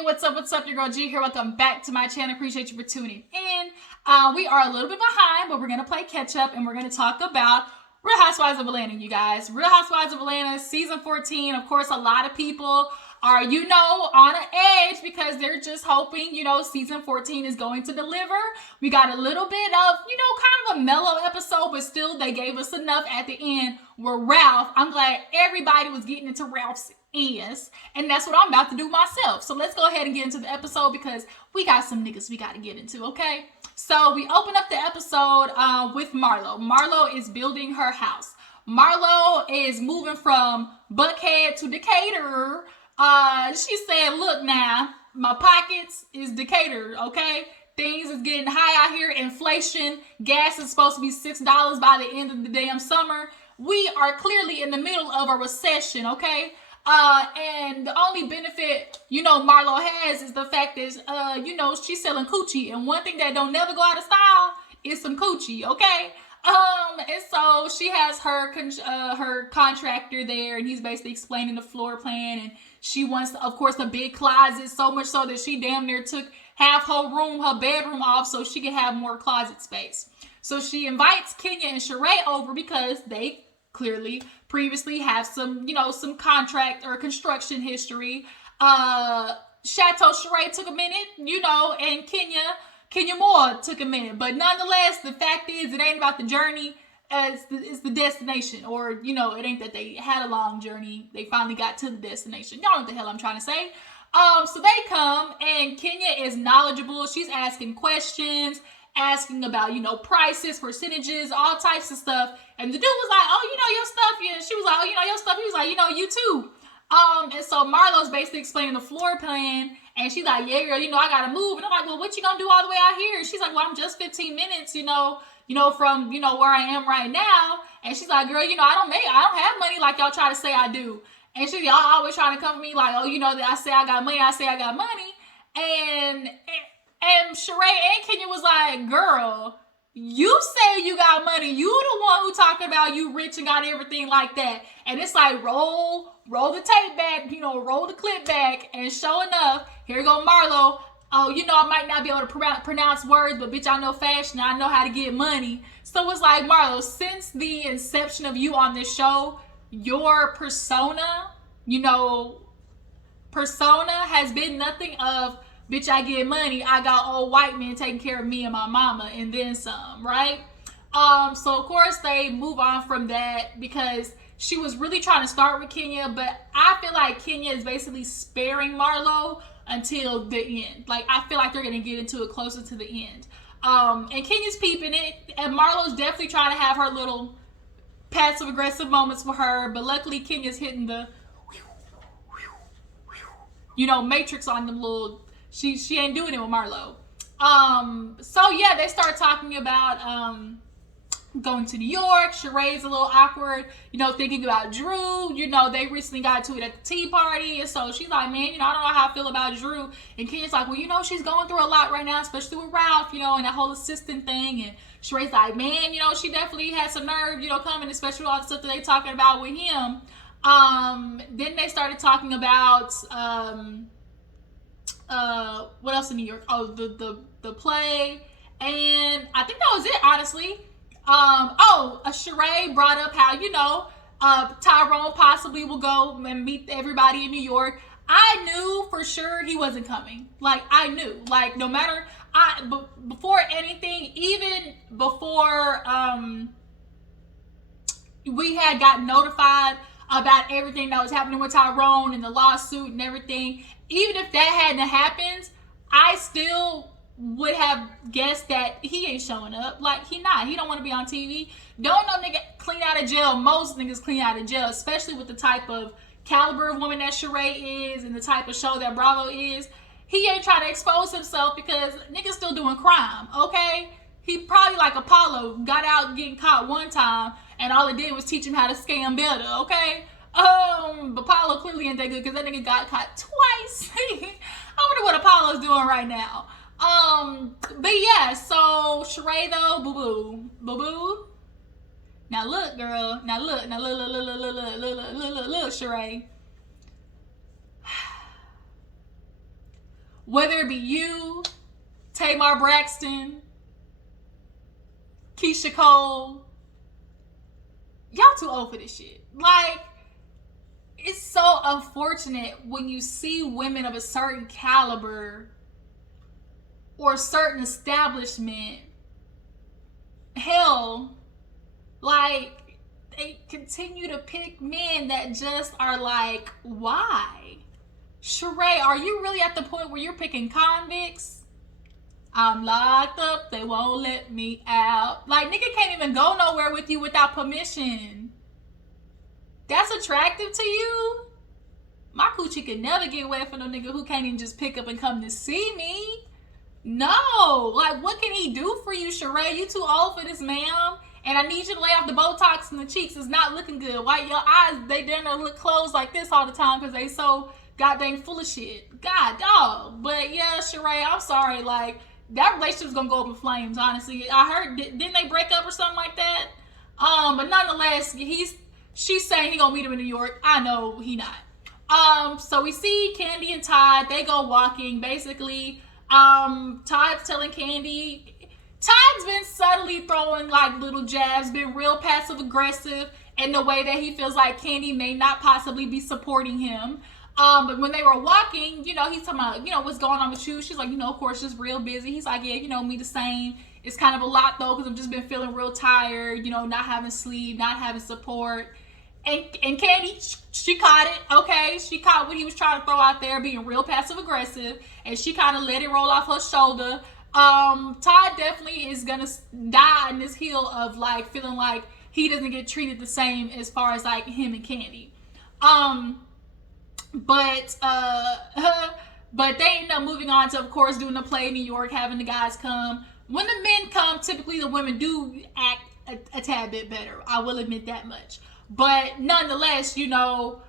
Hey, what's up? What's up? Your girl G here. Welcome back to my channel. Appreciate you for tuning in. We are a little bit behind, but we're going to play catch up and we're going to talk about Real Housewives of Atlanta, you guys. Real Housewives of Atlanta, season 14. Of course, a lot of people are, on an edge because they're just hoping, season 14 is going to deliver. We got a little bit of, kind of a mellow episode, but still they gave us enough at the end where Ralph, I'm glad everybody was getting into Ralph's ears, and that's what I'm about to do myself. So let's go ahead and get into the episode because we got some niggas we got to get into, okay? So we open up the episode with Marlo. Marlo is building her house. Marlo is moving from Buckhead to Decatur. She said, look now, my pockets is Decatur, okay? Things is getting high out here. Inflation, gas is supposed to be $6 by the end of the damn summer. We are clearly in the middle of a recession, okay? And the only benefit, Marlo has is the fact that, she's selling coochie. And one thing that don't never go out of style is some coochie, okay? And so she has her contractor there, and he's basically explaining the floor plan, and she wants, of course, a big closet, so much so that she damn near took half her bedroom off so she could have more closet space. So she invites Kenya and Sheree over because they clearly previously have some contract or construction history. Chateau Sheree took a minute, and Kenya Moore took a minute. But nonetheless, the fact is it ain't about the journey, it's the destination. Or, it ain't that they had a long journey. They finally got to the destination. Y'all know what the hell I'm trying to say. So they come, and Kenya is knowledgeable. She's asking questions, asking about, prices, percentages, all types of stuff. And the dude was like, oh, your stuff. Yeah. She was like, oh, your stuff. He was like, you too. And so Marlo's basically explaining the floor plan. And she's like, yeah, girl, I got to move. And I'm like, well, what you going to do all the way out here? And she's like, well, I'm just 15 minutes, from, where I am right now. And she's like, girl, I don't have money like y'all try to say I do. And she's y'all always trying to come for me like, oh, I say I got money. And Sheree and Kenya was like, girl, you say you got money. You the one who talking about you rich and got everything like that. And it's like, roll the tape back, roll the clip back. And sure enough, here go Marlo. Oh, I might not be able to pronounce words, but bitch, I know fashion. I know how to get money. So it's like, Marlo, since the inception of you on this show, your persona has been nothing of, bitch, I get money. I got old white men taking care of me and my mama and then some, right? So of course they move on from that because she was really trying to start with Kenya, but I feel like Kenya is basically sparing Marlo until the end. Like, I feel like they're going to get into it closer to the end. And Kenya's peeping it, and Marlo's definitely trying to have her little passive aggressive moments with her, but luckily Kenya's hitting the matrix on them little. She ain't doing it with Marlo. So yeah, they start talking about going to New York. Sheree's a little awkward, thinking about Drew. They recently got to it at the tea party, and so she's like, man, I don't know how I feel about Drew. And Kenya's like, well, she's going through a lot right now, especially with Ralph, and that whole assistant thing. And Sheree's like, man, she definitely has some nerve, coming, especially with all the stuff that they talking about with him. Then they started talking about what else in New York? Oh, the play, and I think that was it, honestly. Sheree brought up how Tyrone possibly will go and meet everybody in New York. I knew for sure he wasn't coming. Like, I knew, like, no matter before anything, even before we had gotten notified about everything that was happening with Tyrone and the lawsuit and everything. Even if that hadn't happened, I still would have guessed that he ain't showing up. Like, he don't want to be on TV. Don't no nigga clean out of jail. Most niggas clean out of jail, especially with the type of caliber of woman that Sheree is and the type of show that Bravo is. He ain't trying to expose himself because niggas still doing crime, okay? He probably like Apollo, got out getting caught one time, and all it did was teach him how to scam better, okay? But Apollo clearly ain't that good because that nigga got caught twice. I wonder what Apollo's doing right now. But yeah, so Sheree though, boo-boo. Now look, girl. Now look, Sheree. whether it be you, Tamar Braxton, Keisha Cole, y'all too old for this shit. Like, it's so unfortunate when you see women of a certain caliber or a certain establishment, hell, like, they continue to pick men that just are like, why? Sheree, are you really at the point where you're picking convicts? I'm locked up, they won't let me out. Like, nigga can't even go nowhere with you without permission. That's attractive to you? My coochie could never get away from no nigga who can't even just pick up and come to see me. No. Like, what can he do for you, Sheree? You too old for this, ma'am. And I need you to lay off the Botox in the cheeks. It's not looking good. Why your eyes, they damn near look closed like this all the time because they so goddamn full of shit. God, dog. But yeah, Sheree, I'm sorry. Like, that relationship's gonna go up in flames, honestly. I heard, didn't they break up or something like that? But nonetheless, she's saying he gonna meet him in New York. I know he not. So we see Kandi and Todd. They go walking. Basically, Todd's telling Kandi. Todd's been subtly throwing like little jabs, been real passive aggressive in the way that he feels like Kandi may not possibly be supporting him. But when they were walking, you know, he's talking about, you know, what's going on with you. She's like, you know, of course, just real busy. He's like, yeah, you know, me the same. It's kind of a lot though, because I've just been feeling real tired, you know, not having sleep, not having support. And Kandi, she caught it, okay? She caught what he was trying to throw out there, being real passive aggressive, and she kind of let it roll off her shoulder. Todd definitely is gonna die in this hill of like feeling like he doesn't get treated the same as far as like him and Kandi. But they end up moving on to, of course, doing the play in New York, having the guys come. When the men come, typically the women do act a tad bit better. I will admit that much. But nonetheless, you know,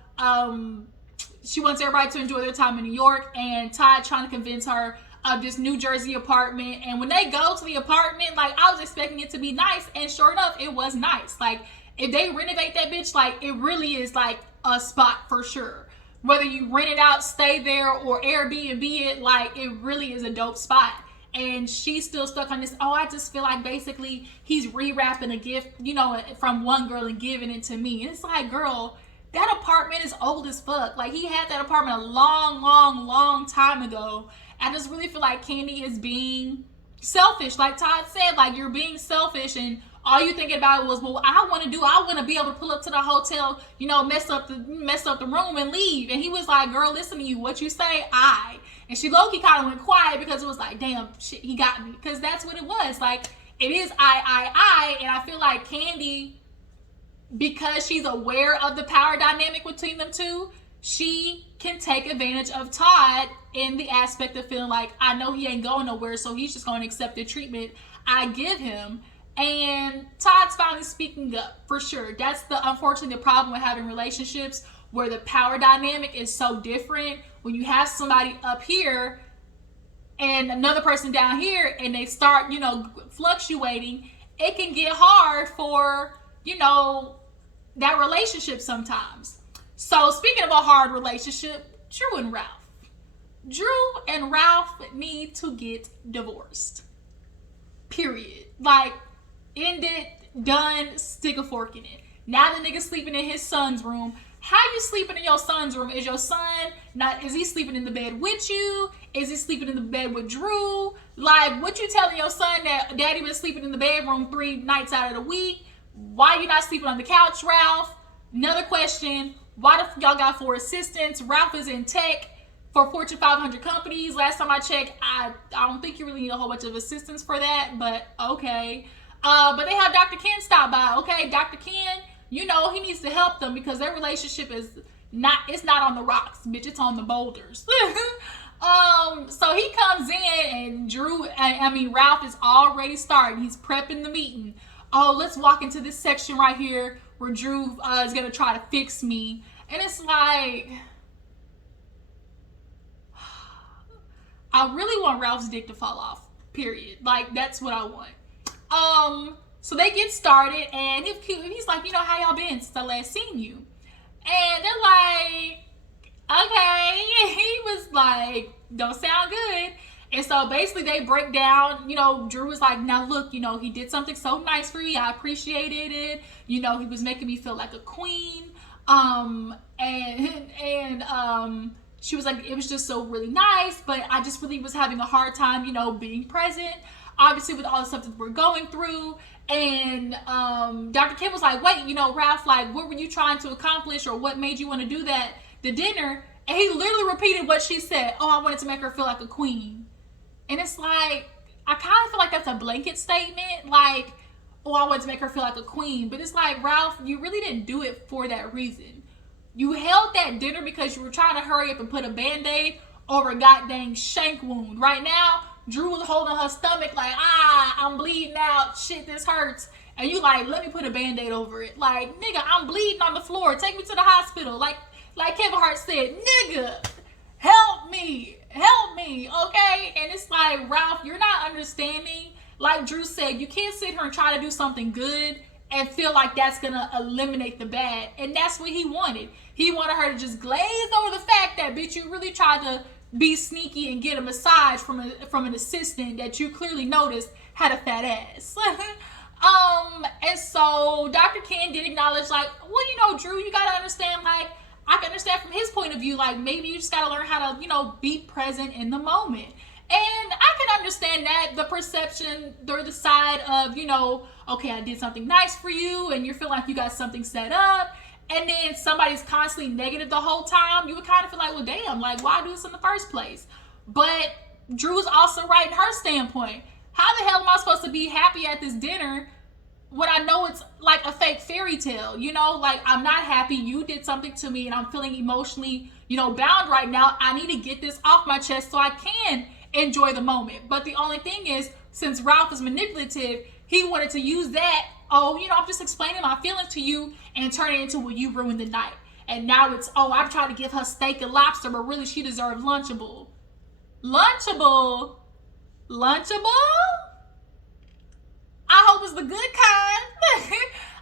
she wants everybody to enjoy their time in New York, and Todd trying to convince her of this New Jersey apartment. And when they go to the apartment, like, I was expecting it to be nice, and sure enough, it was nice. Like, if they renovate that bitch, like, it really is like a spot for sure. Whether you rent it out, stay there, or Airbnb it, like, it really is a dope spot. And she's still stuck on this, oh, I just feel like basically he's rewrapping a gift, you know, from one girl and giving it to me. And it's like, girl, that apartment is old as fuck. Like, he had that apartment a long time ago. I just really feel like Kandi is being selfish. Like Todd said, like, you're being selfish, and all you thinking about was, well, I want to be able to pull up to the hotel, you know, mess up the room and leave. And he was like, girl, listen to you. What you say, I. And she low-key kind of went quiet because it was like, damn, shit, he got me. Because that's what it was. Like, it is I. And I feel like Kandi, because she's aware of the power dynamic between them two, she can take advantage of Todd in the aspect of feeling like, I know he ain't going nowhere, so he's just going to accept the treatment I give him. And Todd's finally speaking up, for sure. That's unfortunately the problem with having relationships where the power dynamic is so different. When you have somebody up here and another person down here, and they start, you know, fluctuating, it can get hard for, you know, that relationship sometimes. So speaking of a hard relationship, Drew and Ralph need to get divorced. Period. Like, end it, done, stick a fork in it. Now the nigga sleeping in his son's room. How you sleeping in your son's room? Is your son is he sleeping in the bed with you? Is he sleeping in the bed with Drew? Like, what you telling your son that daddy been sleeping in the bedroom 3 nights out of the week? Why you not sleeping on the couch, Ralph? Another question, why the y'all got 4 assistants? Ralph is in tech for Fortune 500 companies. Last time I checked, I don't think you really need a whole bunch of assistants for that, but okay. But they have Dr. Ken stop by. Okay, Dr. Ken, you know, he needs to help them because their relationship is it's not on the rocks, bitch, it's on the boulders. So he comes in and Ralph is already starting. He's prepping the meeting. Oh, let's walk into this section right here where Drew is going to try to fix me. And it's like, I really want Ralph's dick to fall off, period. Like, that's what I want. So they get started, and he's like, you know, how y'all been since I last seen you? And they're like, Okay. He was like, don't sound good. And so basically they break down, Drew was like, now look, he did something so nice for me. I appreciated it. He was making me feel like a queen. And she was like, it was just so really nice, but I just really was having a hard time, being present, obviously with all the stuff that we're going through. And Dr. Kim was like, wait, Ralph, like, what were you trying to accomplish, or what made you want to do that, the dinner? And he literally repeated what she said. Oh, I wanted to make her feel like a queen. And it's like, I kind of feel like that's a blanket statement. Like, oh, I wanted to make her feel like a queen. But it's like, Ralph, you really didn't do it for that reason. You held that dinner because you were trying to hurry up and put a Band-Aid over a goddamn shank wound. Right now, Drew was holding her stomach like, I'm bleeding out. Shit, this hurts. And you like, let me put a Band-Aid over it. Like, nigga, I'm bleeding on the floor. Take me to the hospital. Like Kevin Hart said, nigga, help me, okay? And it's like, Ralph, you're not understanding. Like Drew said, you can't sit here and try to do something good and feel like that's gonna eliminate the bad. And that's what he wanted. He wanted her to just glaze over the fact that, bitch, you really tried to be sneaky and get a massage from an assistant that you clearly noticed had a fat ass. And so Dr. Ken did acknowledge, like, well, Drew, you gotta understand, like, I can understand from his point of view, like, maybe you just gotta learn how to, be present in the moment. And I can understand that, the perception or the side of, okay, I did something nice for you and you're feeling like you got something set up, and then somebody's constantly negative the whole time. You would kind of feel like, well, damn, like, why do this in the first place? But Drew is also right in her standpoint. How the hell am I supposed to be happy at this dinner when I know it's like a fake fairy tale? Like, I'm not happy. You did something to me and I'm feeling emotionally, bound right now. I need to get this off my chest so I can enjoy the moment. But the only thing is, since Ralph is manipulative, he wanted to use that, I'm just explaining my feelings to you, and turn it into, well, you ruined the night. And now it's, I'm trying to give her steak and lobster, but really she deserved Lunchable. Lunchable? I hope it's the good kind.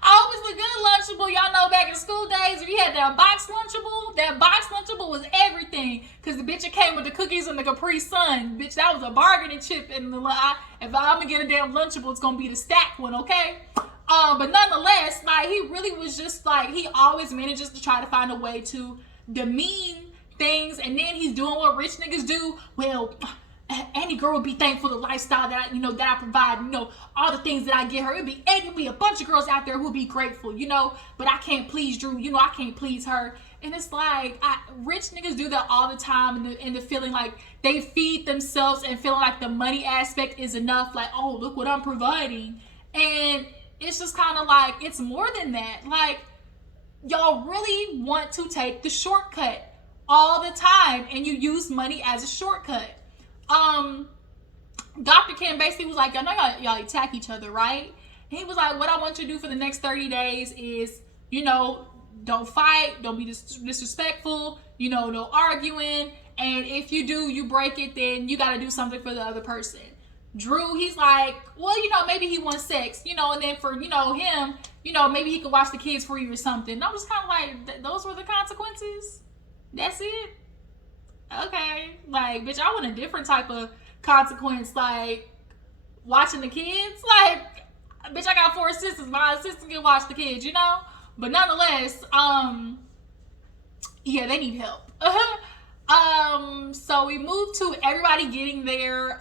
I hope it's the good Lunchable. Y'all know back in school days, if you had that box Lunchable was everything. Because the bitch, it came with the cookies and the Capri Sun. Bitch, that was a bargaining chip. And if I'm going to get a damn Lunchable, it's going to be the stacked one, okay? But nonetheless, like, he really was just like, he always manages to try to find a way to demean things. And then he's doing what rich niggas do. Well, any girl would be thankful for the lifestyle that I provide, all the things that I get her. It'd be a bunch of girls out there who would be grateful, but I can't please Drew, I can't please her. And it's like, rich niggas do that all the time, and the feeling like they feed themselves and feeling like the money aspect is enough, like, oh, look what I'm providing. And it's just kind of like, it's more than that. Like, y'all really want to take the shortcut all the time, and you use money as a shortcut. Dr. Kim basically was like, I know y'all attack each other, right? And he was like, what I want you to do for the next 30 days is, don't fight, don't be disrespectful, no arguing. And if you do, you break it, then you got to do something for the other person. Drew, he's like, well, maybe he wants sex, and then for, him, maybe he could watch the kids for you or something. And I was kind of like, those were the consequences? That's it? Okay, like, bitch, I want a different type of consequence, like watching the kids. Like, bitch, I got 4 sisters. My assistant can watch the kids, But nonetheless, yeah, they need help. So we moved to everybody getting their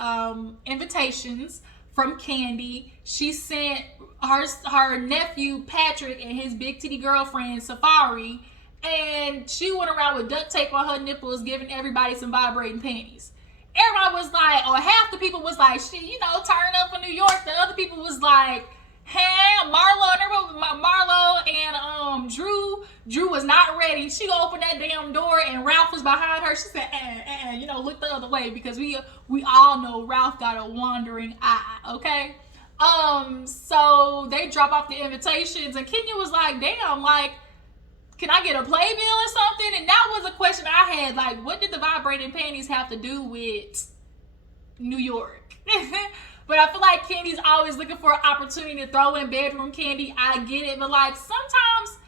invitations from Kandi. She sent her nephew Patrick and his big titty girlfriend Safari. And she went around with duct tape on her nipples, giving everybody some vibrating panties. Everybody was like, or half the people was like, shit, turn up for New York. The other people was like, hey, Marlo and Drew was not ready. She opened that damn door and Ralph was behind her. She said, look the other way, because we all know Ralph got a wandering eye, okay? So they drop off the invitations, and Kenya was like, damn, like, can I get a playbill or something? And that was a question I had. Like, what did the vibrating panties have to do with New York? But I feel like Kandi's always looking for an opportunity to throw in bedroom candy. I get it. But, like, sometimes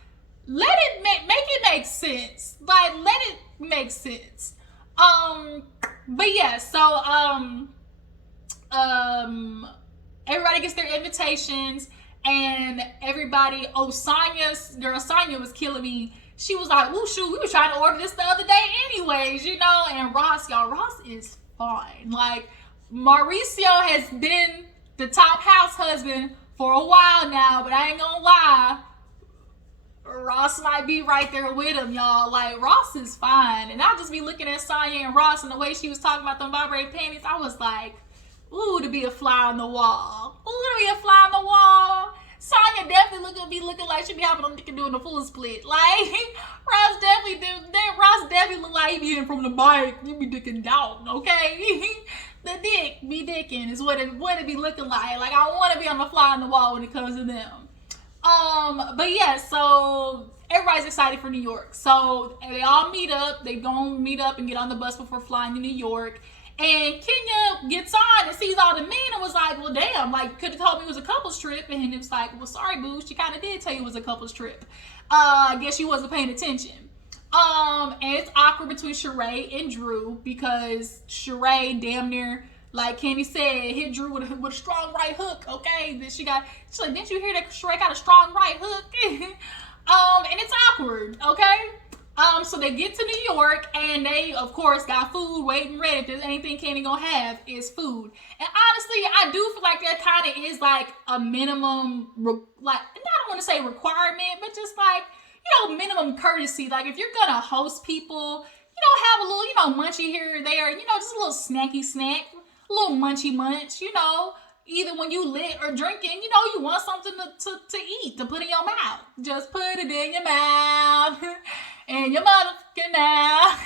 let it make it make sense. Like, let it make sense. But yeah, so everybody gets their invitations, and everybody. Oh, Sonya was killing me. She was like, "Oh shoot, we were trying to order this the other day, anyways, you know." And Ross, y'all, Ross is fine. Like, Mauricio has been the top house husband for a while now, but I ain't gonna lie, Ross might be right there with him, y'all. Like, Ross is fine. And I'll just be looking at Sonya and Ross and the way she was talking about them vibrating panties. I was like, ooh, to be a fly on the wall. Ooh, to be a fly on the wall. Sonya definitely looking like she be having them nigga doing the full split. Like, Ross definitely look like he be hitting from the bike. You be dicking down, okay? The dick be dicking is what it be looking like. Like, I want to be on the fly on the wall when it comes to them. But yeah, so everybody's excited for New York. So they all meet up. They go meet up and get on the bus before flying to New York. And Kenya gets on and sees all the men and was like, well, damn, like, could have told me it was a couple's trip. And it was like, well, sorry, boo, she kind of did tell you it was a couple's trip. I guess she wasn't paying attention. And it's awkward between Sheree and Drew because Sheree damn near, like Candy said, hit Drew with a strong right hook, okay? Then she's like, didn't you hear that Sheree got a strong right hook? And it's awkward, okay? So they get to New York, and they, of course, got food waiting ready. If there's anything Candy gonna have, is food. And honestly, I do feel like that kind of is like a minimum, like, I don't want to say requirement, but just like, minimum courtesy. Like, if you're gonna host people, have a little, munchy here or there, just a little snacky snack, a little munchy munch, either when you lit or drinking, you want something to eat, to put in your mouth. Just put it in your mouth. In your motherfucking mouth.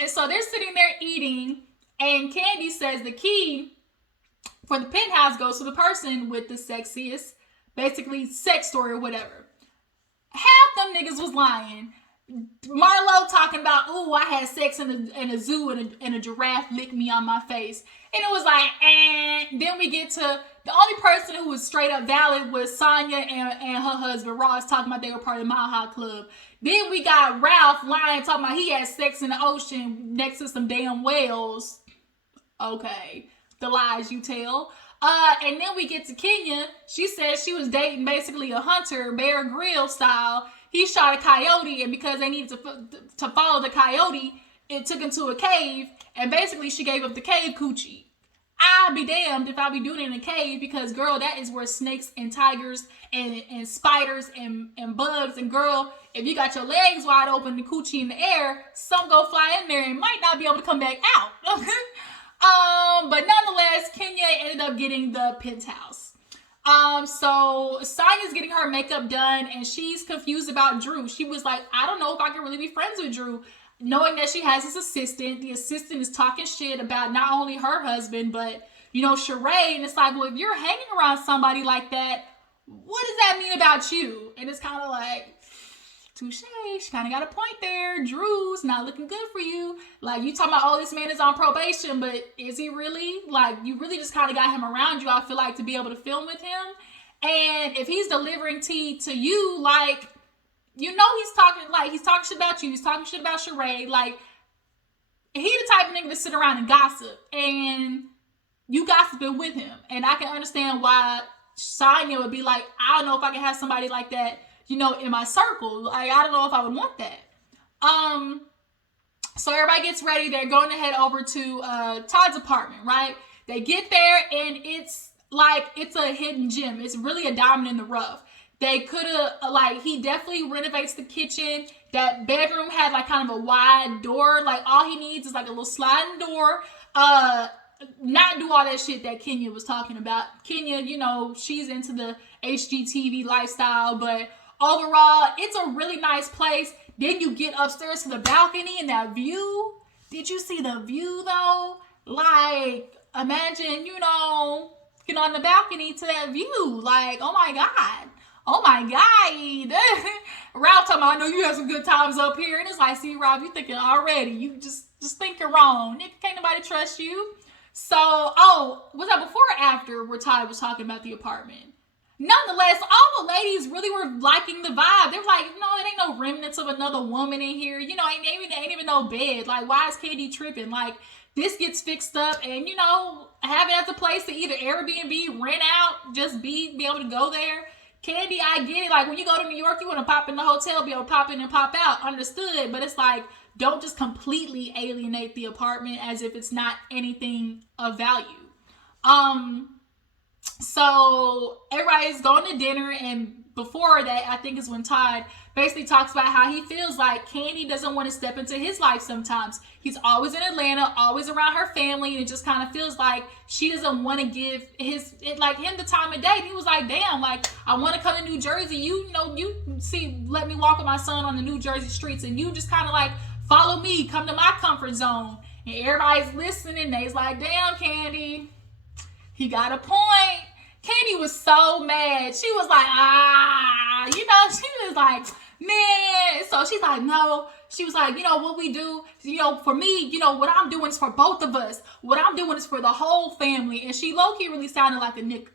And so they're sitting there eating, and Candy says the key for the penthouse goes to the person with the sexiest, basically, sex story or whatever. Half them niggas was lying. Marlo talking about, ooh, I had sex in a zoo and a giraffe licked me on my face. And it was like, Then we get to the only person who was straight up valid was Sonya and her husband Ross talking about they were part of the Mile High Club. Then we got Ralph lying talking about he had sex in the ocean next to some damn whales. Okay, the lies you tell. And then we get to Kenya. She said she was dating basically a hunter, Bear Grylls style. He shot a coyote, and because they needed to follow the coyote, it took him to a cave, and basically she gave up the cave coochie. I'll be damned if I'll be doing it in a cave, because girl, that is where snakes and tigers and spiders and bugs, and girl, if you got your legs wide open, the coochie in the air, some go fly in there and might not be able to come back out. But nonetheless, Kenya ended up getting the penthouse. So Sonya's getting her makeup done, and she's confused about Drew. She was like, I don't know if I can really be friends with Drew, knowing that she has this assistant. The assistant is talking shit about not only her husband, but, Sheree. And it's like, well, if you're hanging around somebody like that, what does that mean about you? And it's kind of like, touche, she kind of got a point there. Drew's not looking good for you. Like, you talking about, oh, this man is on probation, but is he really? Like, you really just kind of got him around you, I feel like, to be able to film with him. And if he's delivering tea to you, like, he's talking shit about you. He's talking shit about Sheree. Like, he the type of nigga to sit around and gossip. And you gossiping with him. And I can understand why Sonya would be like, I don't know if I can have somebody like that, in my circle. Like, I don't know if I would want that. So everybody gets ready. They're going to head over to Todd's apartment, right? They get there, and it's a hidden gem. It's really a diamond in the rough. They could have, he definitely renovates the kitchen. That bedroom had, kind of a wide door. Like, all he needs is, a little sliding door. Not do all that shit that Kenya was talking about. Kenya, she's into the HGTV lifestyle, but overall, it's a really nice place. Then you get upstairs to the balcony and that view. Did you see the view, though? Like, imagine, get on the balcony to that view. Like, oh my God. Oh my God. Ralph talking about, I know you have some good times up here. And it's like, see, Rob, you thinking already. You just thinking wrong. Can't nobody trust you. So, was that before or after where Todd was talking about the apartment? nonetheless, all the ladies really were liking the vibe. They were like, no, it ain't no remnants of another woman in here. You know, ain't even no bed. Like, why is Kandi tripping? Like, this gets fixed up and, you know, have it as a place to either Airbnb, rent out, just be able to go there. Kandi, I get it. Like, when you go to New York, you want to pop in the hotel, be able to pop in and pop out. Understood. But it's like, don't just completely alienate the apartment as if it's not anything of value. So everybody's going to dinner, and before that, I think is when Todd basically talks about how he feels like Kandi doesn't want to step into his life sometimes. He's always in Atlanta, always around her family, and it just kind of feels like she doesn't want to give him the time of day. And he was like, damn, like, I want to come to New Jersey. You let me walk with my son on the New Jersey streets, and you just kind of like follow me, come to my comfort zone. And everybody's listening. They's like, damn, Kandi, he got a point. Kandi was so mad. She was like, she was like, man. So she's like, no. She was like, what we do, for me, what I'm doing is for both of us. What I'm doing is for the whole family. And she low-key really sounded like a nigga.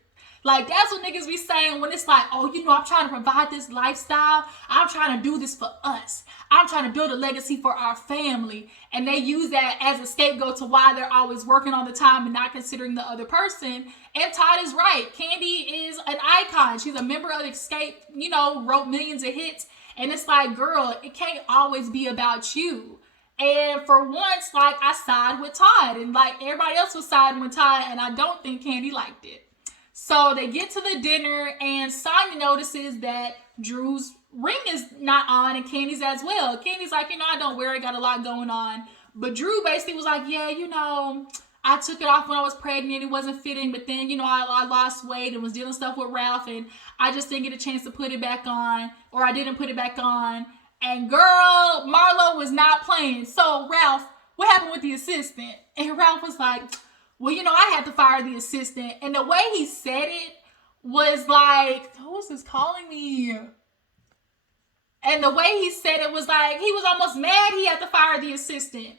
Like, that's what niggas be saying when it's like, oh, I'm trying to provide this lifestyle. I'm trying to do this for us. I'm trying to build a legacy for our family. And they use that as a scapegoat to why they're always working all the time and not considering the other person. And Todd is right. Kandi is an icon. She's a member of Escape, wrote millions of hits. And it's like, girl, it can't always be about you. And for once, like, I side with Todd. And like everybody else was siding with Todd. And I don't think Kandi liked it. So they get to the dinner, and Sonya notices that Drew's ring is not on, and Kandi's as well. Kandi's like, I don't wear it, got a lot going on. But Drew basically was like, yeah, I took it off when I was pregnant. It wasn't fitting, but then, I lost weight and was dealing stuff with Ralph, and I just didn't get a chance to put it back on, or I didn't put it back on. And girl, Marlo was not playing. So Ralph, what happened with the assistant? And Ralph was like, well, I had to fire the assistant. And the way he said it was like, who's this calling me? And the way he said it was like, he was almost mad he had to fire the assistant.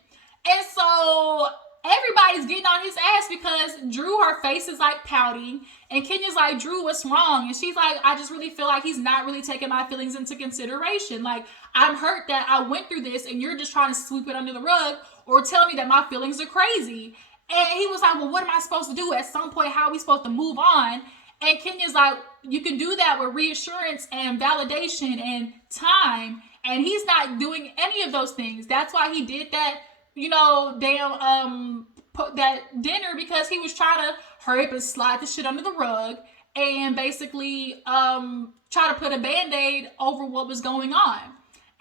And so everybody's getting on his ass because Drew, her face is like pouting. And Kenya's like, Drew, what's wrong? And she's like, I just really feel like he's not really taking my feelings into consideration. Like, I'm hurt that I went through this and you're just trying to sweep it under the rug or tell me that my feelings are crazy. And he was like, well, what am I supposed to do? At some point, how are we supposed to move on? And Kenya's like, you can do that with reassurance and validation and time. And he's not doing any of those things. That's why he did that, that dinner, because he was trying to hurry up and slide the shit under the rug and basically try to put a Band-Aid over what was going on.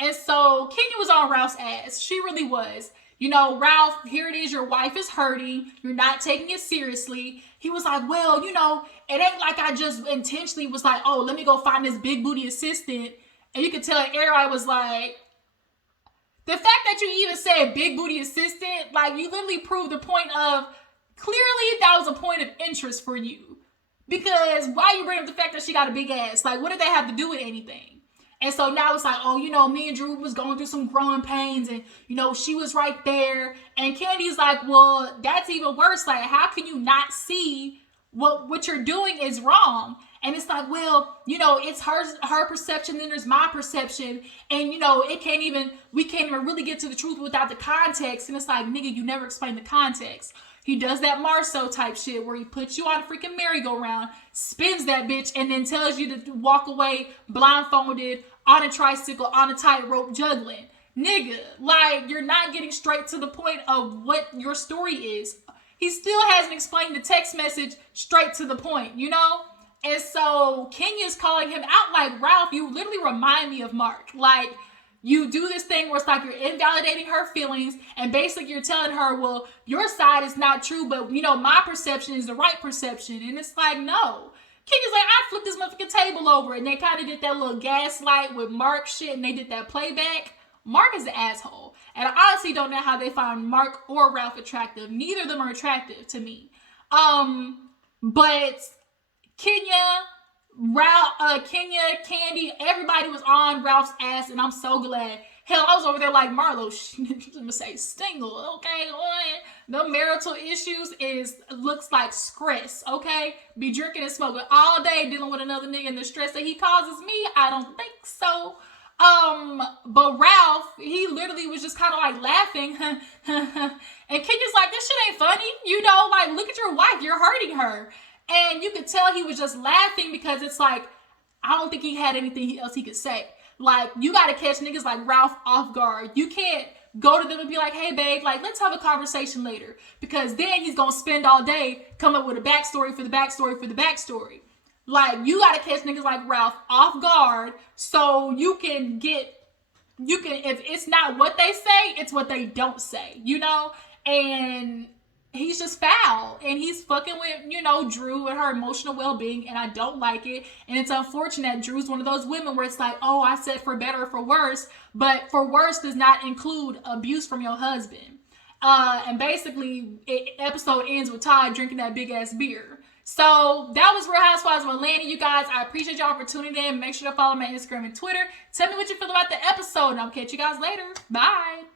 And so Kenya was on Ralph's ass. She really was. Ralph, here it is, your wife is hurting. You're not taking it seriously. He was like, well, it ain't like I just intentionally was like, oh, let me go find this big booty assistant. And you could tell everybody was like, the fact that you even said big booty assistant, like, you literally proved the point of, clearly that was a point of interest for you. Because why you bring up the fact that she got a big ass? Like, what did that have to do with anything? And so now it's like, oh, me and Drew was going through some growing pains and, she was right there. And Kandi's like, well, that's even worse. Like, how can you not see what you're doing is wrong? And it's like, well, it's her perception, then there's my perception. And, we can't even really get to the truth without the context. And it's like, nigga, you never explain the context. He does that Marceau type shit where he puts you on a freaking merry-go-round, spins that bitch, and then tells you to walk away blindfolded on a tricycle on a tightrope juggling. Nigga, like, you're not getting straight to the point of what your story is. He still hasn't explained the text message straight to the point, And so Kenya's calling him out like, Ralph, you literally remind me of Mark. Like, you do this thing where it's like you're invalidating her feelings and basically you're telling her, well, your side is not true, but, my perception is the right perception. And it's like, no. Kenya's like, I flipped this motherfucking table over. And they kind of did that little gaslight with Mark shit and they did that playback. Mark is an asshole. And I honestly don't know how they found Mark or Ralph attractive. Neither of them are attractive to me. But Kenya, Kandi, everybody was on Ralph's ass, and I'm so glad. Hell, I was over there like, Marlo, I'm gonna say single, okay? The marital issues looks like stress, okay? Be drinking and smoking all day, dealing with another nigga and the stress that he causes me. I don't think so. But Ralph, he literally was just kind of like laughing. And Kenya's like, this shit ain't funny. You know, like, look at your wife. You're hurting her. And you could tell he was just laughing because it's like, I don't think he had anything else he could say. Like, you got to catch niggas like Ralph off guard. You can't go to them and be like, hey, babe, like, let's have a conversation later. Because then he's going to spend all day coming up with a backstory for the backstory for the backstory. Like, you got to catch niggas like Ralph off guard so if it's not what they say, it's what they don't say, you know? And he's just foul. And he's fucking with, you know, Drew and her emotional well-being, and I don't like it. And it's unfortunate. Drew's one of those women where it's like, oh, I said for better or for worse, but for worse does not include abuse from your husband. And basically, episode ends with Todd drinking that big-ass beer. So that was Real Housewives of Atlanta, you guys. I appreciate y'all for tuning in. Make sure to follow my Instagram and Twitter. Tell me what you feel about the episode, and I'll catch you guys later. Bye.